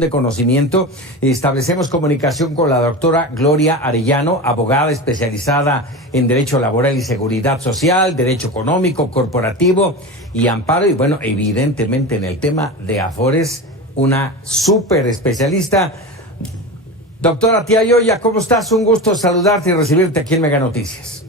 de conocimiento. Establecemos comunicación con la doctora Gloria Arellano, abogada especializada en Derecho Laboral y Seguridad Social, Derecho Económico, Corporativo y Amparo, y bueno, evidentemente en el tema de Afores, una súper especialista. Doctora Tía Yoya, ¿cómo estás? Un gusto saludarte y recibirte aquí en Mega Noticias.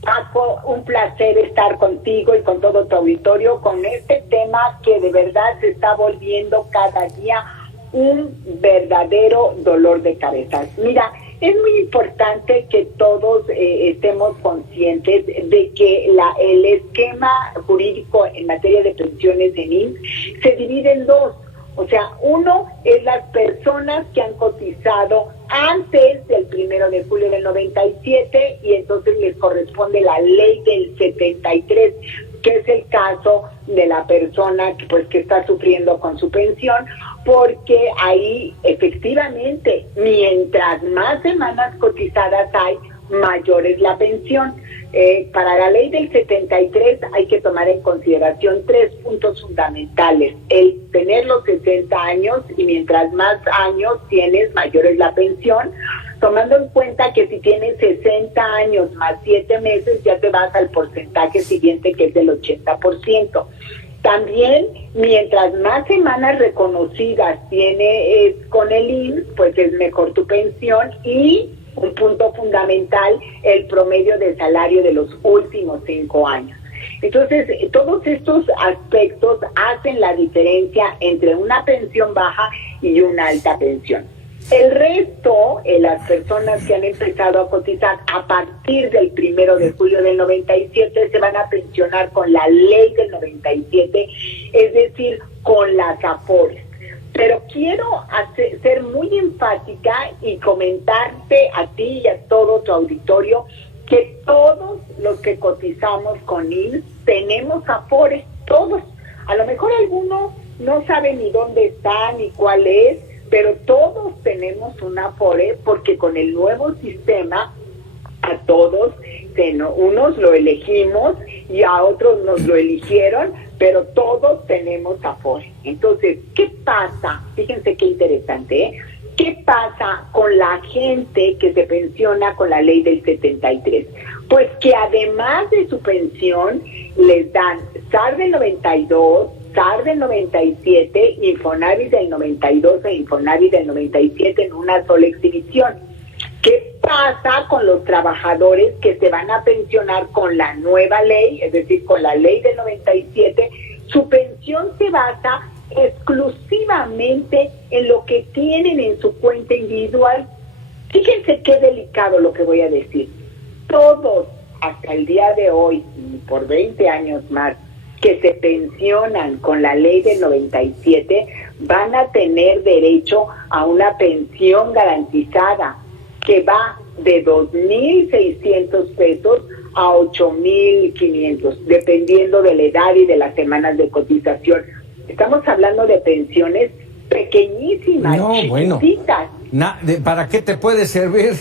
Paco, un placer estar contigo y con todo tu auditorio con este tema que de verdad se está volviendo cada día un verdadero dolor de cabeza. Mira, es muy importante que todos estemos conscientes de que el esquema jurídico en materia de pensiones en IMSS se divide en dos. O sea, uno es las personas que han cotizado antes del 1 de julio del 97 y entonces les corresponde la ley del 73, que es el caso de la persona que está sufriendo con su pensión, porque ahí efectivamente, mientras más semanas cotizadas hay, mayor es la pensión. Para la ley del 73 hay que tomar en consideración 3 puntos fundamentales. El tener los 60 años y mientras más años tienes, mayor es la pensión, tomando en cuenta que si tienes 60 años más 7 meses ya te vas al porcentaje siguiente, que es del 80%. También, mientras más semanas reconocidas tienes con el IMSS, pues es mejor tu pensión. Y un punto fundamental, el promedio de salario de los últimos 5 años. Entonces, todos estos aspectos hacen la diferencia entre una pensión baja y una alta pensión. El resto, las personas que han empezado a cotizar a partir del 1 de julio del 97 se van a pensionar con la ley del 97, es decir, con las Afores. Pero quiero ser muy enfática y comentarte a ti y a todo tu auditorio que todos los que cotizamos con IMSS tenemos Afores, todos. A lo mejor alguno no sabe ni dónde está ni cuál es, pero todos tenemos un Afore porque con el nuevo sistema a todos, unos lo elegimos y a otros nos lo eligieron, pero todos tenemos Afore. Entonces, ¿qué pasa? Fíjense qué interesante, ¿eh? ¿Qué pasa con la gente que se pensiona con la ley del 73? Pues que además de su pensión, les dan SAR del 92, SAR del 97, Infonavit del 92 e Infonavit del 97 en una sola exhibición. ¿Qué pasa con los trabajadores que se van a pensionar con la nueva ley, es decir, con la ley del 97? Su pensión se basa exclusivamente en lo que tienen en su cuenta individual. Fíjense qué delicado lo que voy a decir. Todos, hasta el día de hoy, y por 20 años más, que se pensionan con la ley del 97, van a tener derecho a una pensión garantizada que va de 2,600 pesos a 8,500, dependiendo de la edad y de las semanas de cotización. Estamos hablando de pensiones pequeñísimas, chiquititas. ¿Para qué te puede servir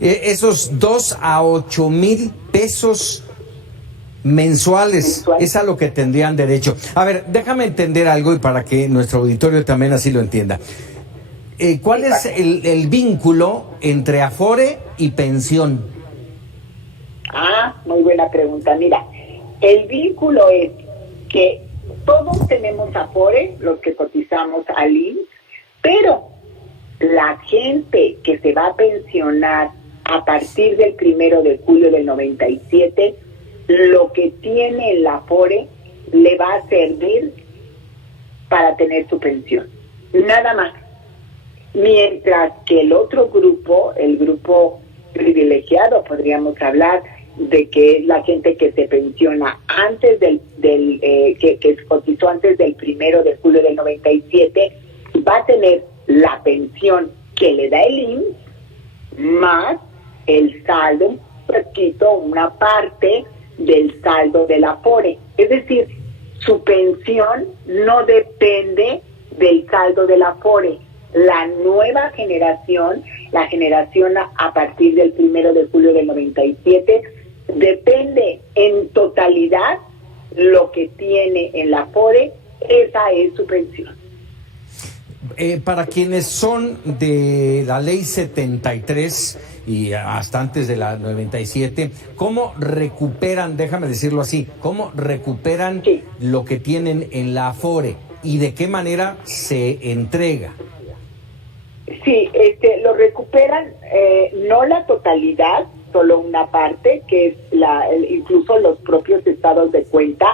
esos 2 a 8,000 pesos mensuales? Es a lo que tendrían derecho. A ver, déjame entender algo y para que nuestro auditorio también así lo entienda. ¿Cuál es el vínculo entre Afore y pensión? Muy buena pregunta. Mira, el vínculo es que todos tenemos Afore, los que cotizamos al IMSS, pero la gente que se va a pensionar a partir del 1 de julio del 97, lo que tiene el Afore le va a servir para tener su pensión. Nada más. Mientras que el otro grupo, el grupo privilegiado, podríamos hablar de que es la gente que se pensiona antes que cotizó antes del 1 de julio del 97, va a tener la pensión que le da el IMSS más el saldo, un poquito, una parte del saldo del Afore. Es decir, su pensión no depende del saldo del Afore. La nueva generación, la generación a partir del 1 de julio del 97, depende en totalidad lo que tiene en la Afore, esa es su pensión. Para quienes son de la ley 73 y hasta antes de la 97, ¿cómo recuperan, déjame decirlo así, cómo recuperan Sí. lo que tienen en la Afore y de qué manera se entrega? Sí, lo recuperan, no la totalidad, solo una parte, que es incluso los propios estados de cuenta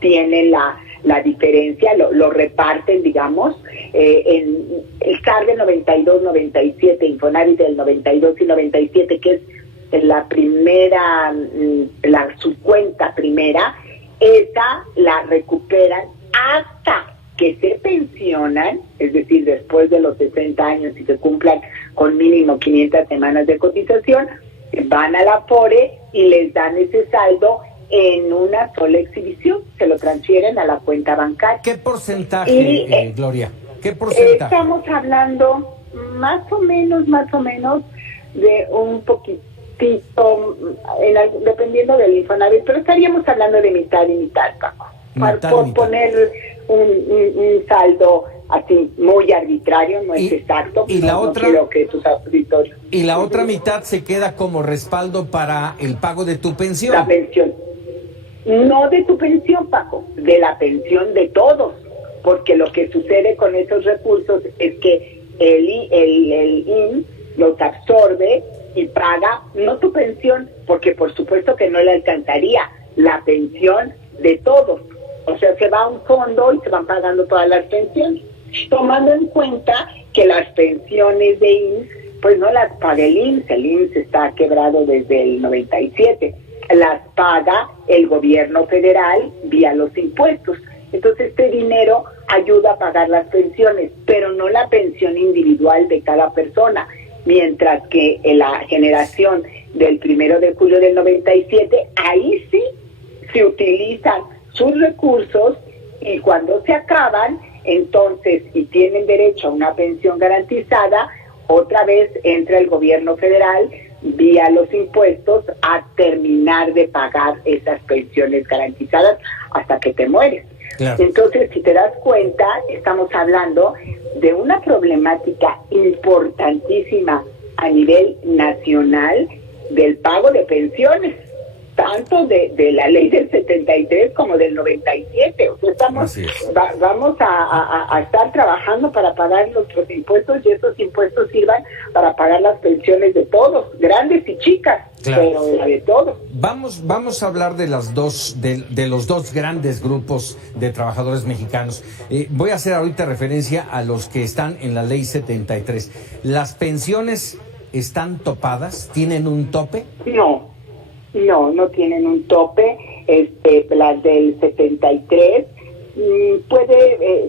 tienen la diferencia, lo reparten, digamos, en el SAR del 92-97, Infonavit del 92 y 97, que es la primera, su cuenta primera, esa la recuperan hasta que se pensionan, es decir, después de los 60 años y se cumplan con mínimo 500 semanas de cotización, van a la Afore y les dan ese saldo en una sola exhibición, se lo transfieren a la cuenta bancaria. ¿Qué porcentaje, Gloria? ¿Qué porcentaje? Estamos hablando más o menos de un poquitito, dependiendo del Infonavit, pero estaríamos hablando de mitad y mitad, Paco. Por poner un saldo así muy arbitrario, no es exacto, y la otra, no quiero que tus auditorios. Y la otra mitad se queda como respaldo para el pago de tu pensión. La pensión. No de tu pensión, Paco, de la pensión de todos, porque lo que sucede con esos recursos es que el IMSS los absorbe y paga, no tu pensión, porque por supuesto que no le alcanzaría, la pensión de todos. O sea, se va a un fondo y se van pagando todas las pensiones, tomando en cuenta que las pensiones de IMSS, pues no las paga el IMSS está quebrado desde el 97, las paga el gobierno federal vía los impuestos. Entonces este dinero ayuda a pagar las pensiones, pero no la pensión individual de cada persona, mientras que en la generación del 1 de julio del 97, ahí sí se utilizan sus recursos y cuando se acaban, entonces, y tienen derecho a una pensión garantizada, otra vez entra el gobierno federal vía los impuestos a terminar de pagar esas pensiones garantizadas hasta que te mueres. Claro. Entonces, si te das cuenta, estamos hablando de una problemática importantísima a nivel nacional del pago de pensiones, tanto de la ley del 73 como del 97. O sea, vamos a estar trabajando para pagar nuestros impuestos y esos impuestos sirvan para pagar las pensiones de todos, grandes y chicas, claro, pero la de todos. Vamos a hablar de las de los dos grandes grupos de trabajadores mexicanos. Voy a hacer ahorita referencia a los que están en la ley 73. ¿Las pensiones están topadas? ¿Tienen un tope? No tienen un tope. Las del 73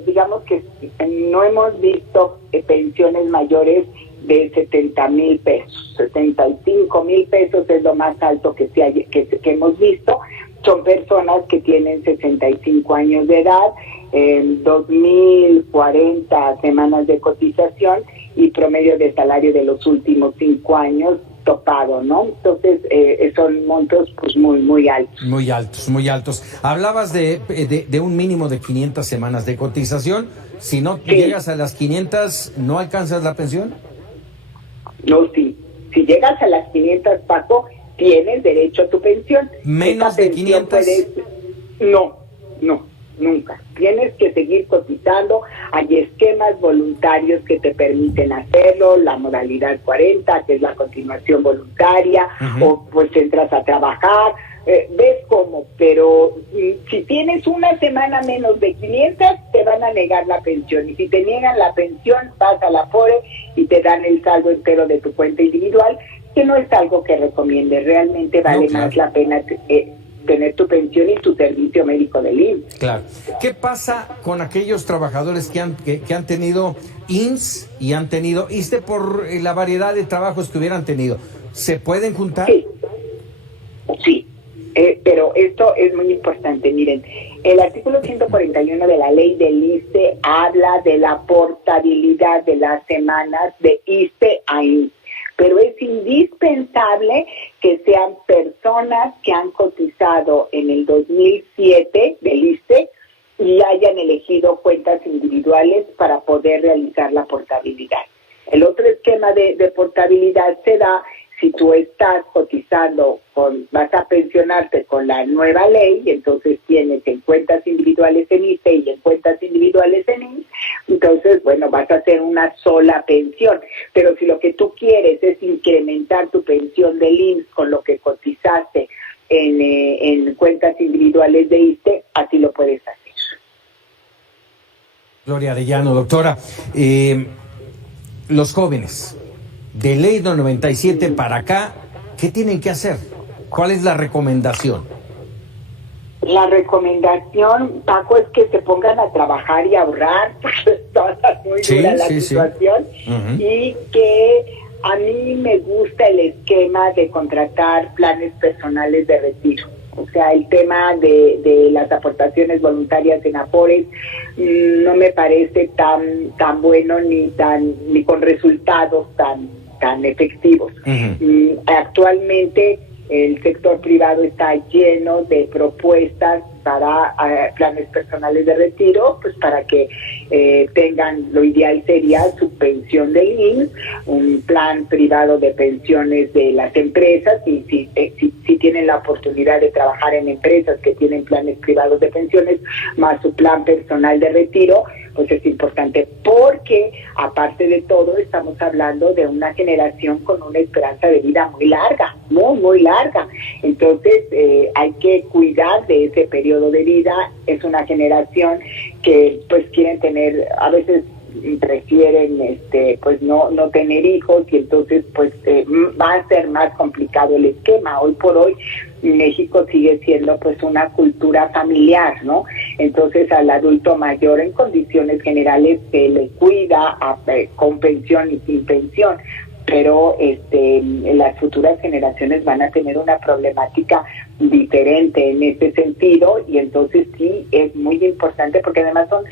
digamos que no hemos visto pensiones mayores de 70,000 pesos. 75,000 pesos es lo más alto que hemos visto. Son personas que tienen 65 años de edad, 2,040 semanas de cotización y promedio de salario de los últimos 5 años topado, ¿no? Entonces, son montos pues muy altos. Muy altos. Hablabas de un mínimo de 500 semanas de cotización. Si no llegas a las 500, ¿no alcanzas la pensión? No, sí. Si llegas a las 500, Paco, tienes derecho a tu pensión. ¿Menos de 500? No, nunca. Tienes que seguir cotizando. Hay esquemas voluntarios que te permiten hacerlo, la modalidad 40, que es la continuación voluntaria, o pues entras a trabajar, ves cómo, pero si tienes una semana menos de 500, te van a negar la pensión, y si te niegan la pensión, vas a la Afore y te dan el saldo entero de tu cuenta individual, que no es algo que recomiende, realmente vale más la pena tener tu pensión y tu servicio médico del IMSS. Claro. ¿Qué pasa con aquellos trabajadores que han tenido IMSS y han tenido ISSSTE por la variedad de trabajos que hubieran tenido? ¿Se pueden juntar? Sí. Pero esto es muy importante. Miren, el artículo 141 de la ley del ISSSTE habla de la portabilidad de las semanas de ISSSTE a IMSS. Pero es indispensable que sean personas que han cotizado en el 2007 del ISSSTE y hayan elegido cuentas individuales para poder realizar la portabilidad. El otro esquema de portabilidad se da si tú estás cotizando, vas a pensionarte con la nueva ley, entonces tienes en cuentas individuales en ISSSTE y en cuentas individuales en IMSS, entonces, bueno, vas a hacer una sola pensión. Pero si lo que tú quieres es incrementar tu pensión del IMSS con lo que cotizaste en cuentas individuales de ISSSTE, así lo puedes hacer. Gloria Arellano, doctora, los jóvenes de Ley 97 para acá, ¿qué tienen que hacer? ¿Cuál es la recomendación? La recomendación, Paco, es que se pongan a trabajar y a ahorrar, porque está muy dura la situación, y que a mí me gusta el esquema de contratar planes personales de retiro. O sea, el tema de las aportaciones voluntarias en Afores no me parece tan bueno ni con resultados tan efectivos. Actualmente el sector privado está lleno de propuestas para planes personales de retiro, pues para que tengan, lo ideal sería su pensión del IMSS, un plan privado de pensiones de las empresas, y si tienen la oportunidad de trabajar en empresas que tienen planes privados de pensiones, más su plan personal de retiro, pues es importante, porque aparte de todo estamos hablando de una generación con una esperanza de vida muy larga, muy larga. Entonces hay que cuidar de ese periodo de vida. Es una generación que pues quieren tener, a veces prefieren pues no tener hijos, y entonces pues va a ser más complicado el esquema. Hoy por hoy México sigue siendo pues una cultura familiar, ¿no? Entonces al adulto mayor en condiciones generales se le cuida con pensión y sin pensión, pero las futuras generaciones van a tener una problemática diferente en ese sentido, y entonces sí es muy importante, porque además son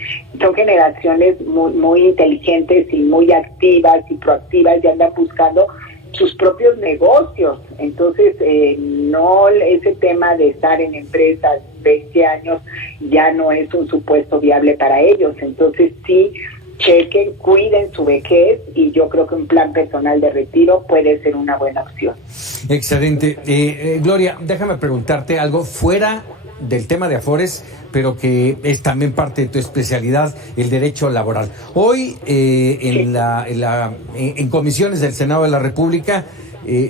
generaciones muy inteligentes y muy activas y proactivas, y andan buscando sus propios negocios. Entonces no, ese tema de estar en empresas 20 años ya no es un supuesto viable para ellos. Entonces sí, chequen, cuiden su vejez, y yo creo que un plan personal de retiro puede ser una buena opción. Excelente. Gloria, déjame preguntarte algo fuera del tema de Afores, pero que es también parte de tu especialidad, el derecho laboral. Hoy en comisiones del Senado de la República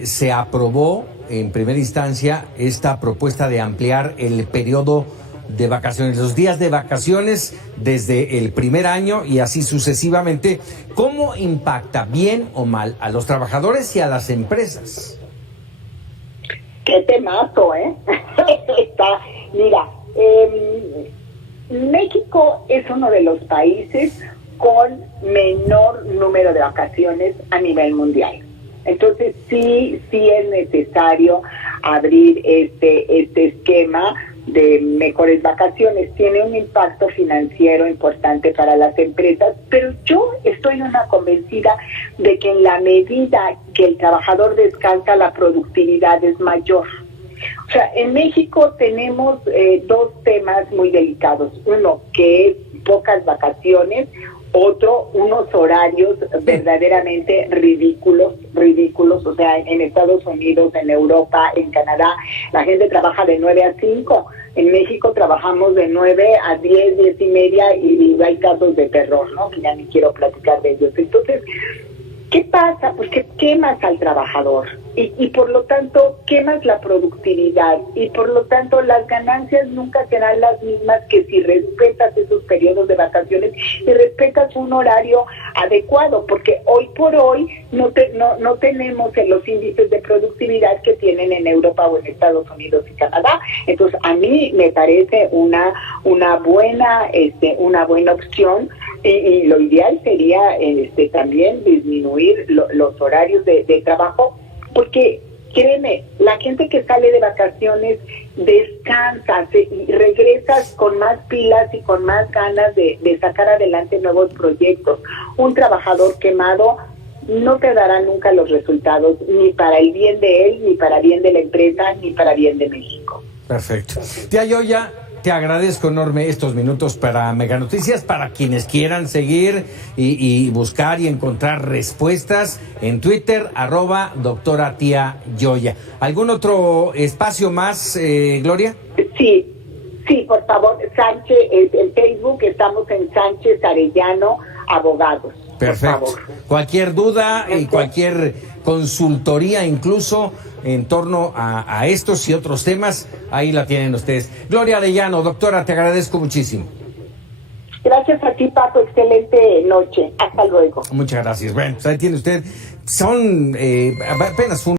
se aprobó en primera instancia esta propuesta de ampliar el periodo de vacaciones, los días de vacaciones desde el primer año y así sucesivamente. ¿Cómo impacta, bien o mal, a los trabajadores y a las empresas? ¡Qué temazo, Mira, México es uno de los países con menor número de vacaciones a nivel mundial. Entonces sí es necesario abrir este esquema de mejores vacaciones. Tiene un impacto financiero importante para las empresas, pero yo estoy convencida de que en la medida que el trabajador descansa, la productividad es mayor. O sea, en México tenemos dos temas muy delicados. Uno, que es pocas vacaciones. Otro, unos horarios verdaderamente ridículos. O sea, en Estados Unidos, en Europa, en Canadá, la gente trabaja de 9 a 5. En México trabajamos de 9 a 10, 10 y media, y hay casos de terror, ¿no? Que ya ni quiero platicar de ellos. Entonces, ¿qué pasa? Pues que quemas al trabajador y por lo tanto quemas la productividad, y por lo tanto las ganancias nunca serán las mismas que si respetas esos periodos de vacaciones y respetas un horario adecuado, porque hoy por hoy no tenemos los índices de productividad que tienen en Europa o en Estados Unidos y Canadá. Entonces a mí me parece una buena opción. Y lo ideal sería también disminuir los horarios de trabajo, porque créeme, la gente que sale de vacaciones descansa y regresas con más pilas y con más ganas de sacar adelante nuevos proyectos. Un trabajador quemado no te dará nunca los resultados, ni para el bien de él, ni para bien de la empresa, ni para bien de México. Perfecto. Tía Yoya, te agradezco enorme estos minutos para Mega Noticias, para quienes quieran seguir y buscar y encontrar respuestas en Twitter, @doctora Tía Yoya. ¿Algún otro espacio más, Gloria? Sí, por favor, Sánchez, en Facebook estamos en Sánchez Arellano Abogados. Perfecto. Por favor. Cualquier duda y cualquier consultoría, incluso en torno a estos y otros temas, ahí la tienen ustedes. Gloria Arellano, doctora, te agradezco muchísimo. Gracias a ti, Paco. Excelente noche. Hasta luego. Muchas gracias. Bueno, pues ahí tiene usted. Son apenas